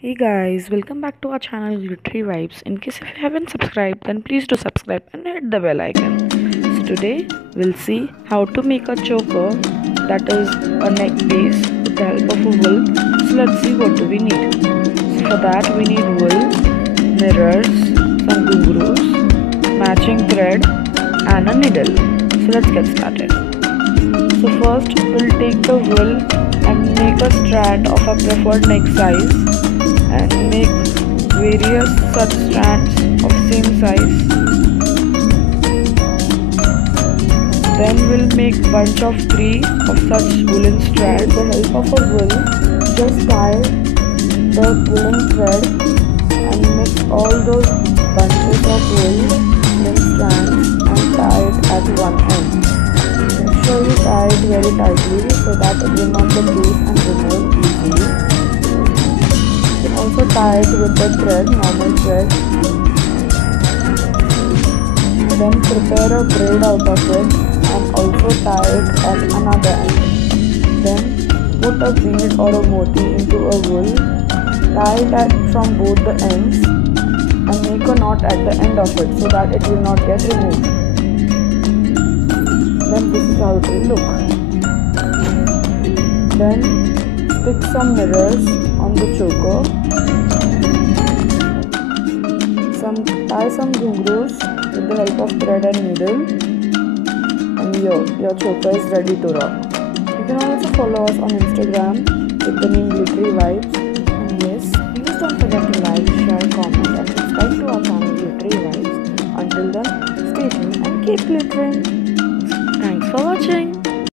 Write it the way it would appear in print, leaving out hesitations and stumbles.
Hey guys, welcome back to our channel Glittery Vibes. In case if you haven't subscribed, then please do subscribe and hit the bell icon. So today we'll see how to make a choker, that is a neck piece, with the help of a wool. So let's see what do we need. So for that we need wool, mirrors, some gurus, matching thread and a needle. So let's get started. So first we'll take the wool and make a strand of a preferred neck size and make various such strands of same size. Then we'll make bunch of 3 of such woolen strands. With the help of a wool, just tie the woolen thread and mix all those bunches of woolen strands and tie it at one end. Make sure you tie it very tightly so that it will not get loose and remove easily. You can also tie it with the thread, normal thread. Then prepare a braid out of it and also tie it at another end. Then put a bead or a moti into a wool, tie it from both the ends and make a knot at the end of it so that it will not get removed. Then this is how it will look. Then stick some mirrors on the choker. Tie some ghungroos with the help of thread and needle, and your choker is ready to rock. You can also follow us on Instagram with the name Glittery Vibes. And yes, please don't forget to like, share, comment and subscribe to our channel Glittery Vibes. Until then, stay tuned and keep glittering. Thanks for watching.